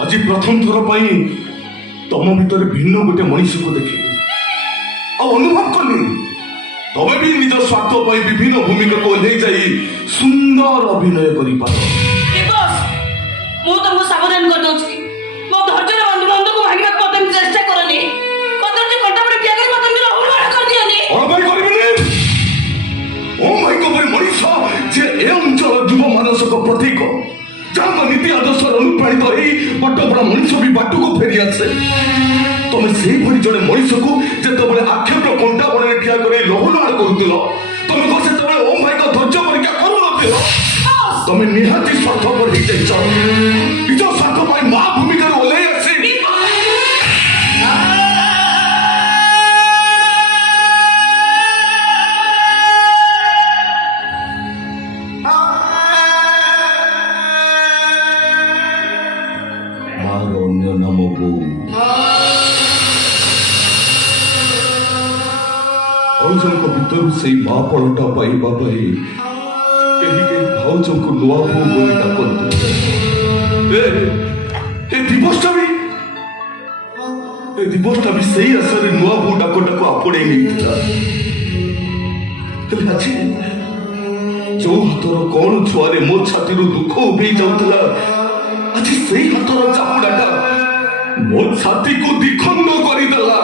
आज प्रथम थर पर तुम भीतर भिन्न गोटे मनीष को देखे अनुभव कली तमें भी निज स्वार्थ पर विभिन्न भूमिका को ले जाई सुंदर अभिनय करी पारो। मु तुमको सावधान कर दउछि मो धैर्य बंधु को भागीबा को तुम चेष्टा करनी कदर जे घंटा पर क्या कर तुम अवहेलना कर दियनी और भाई करबिनी ओ भाई को पर मनीष जे ए अंचल युव मानस को प्रतीक जहाँ नीति आदर्श अनुप्राणित हो बट बड़ा मनीष भी बाट को फेरी आसे तुम से जड़े मनीष को जिते आक्षेप कंटा बड़े ठिया कर लहुलाड़ करुल तुम को से ओम भाई को धैर्य परीक्षा करू तुम निहाती स्वार्थपर हो जाइछ निज स्वार्थ पाई मां भूमिका ओल्लै आसी मार अन्य नाम बो भाउजों भितर से माँ पलटा पाइबा भाउजों को नुआ बो बोली डाकते दिवसटा भी सही आशा नुआ बो डाकटा को आपड़े जो हाथर कौन छुआरे मो छाती दुख उभे जाऊला आज से हाथर चापुड़ाटा मो छाती को दिखंड करदेला।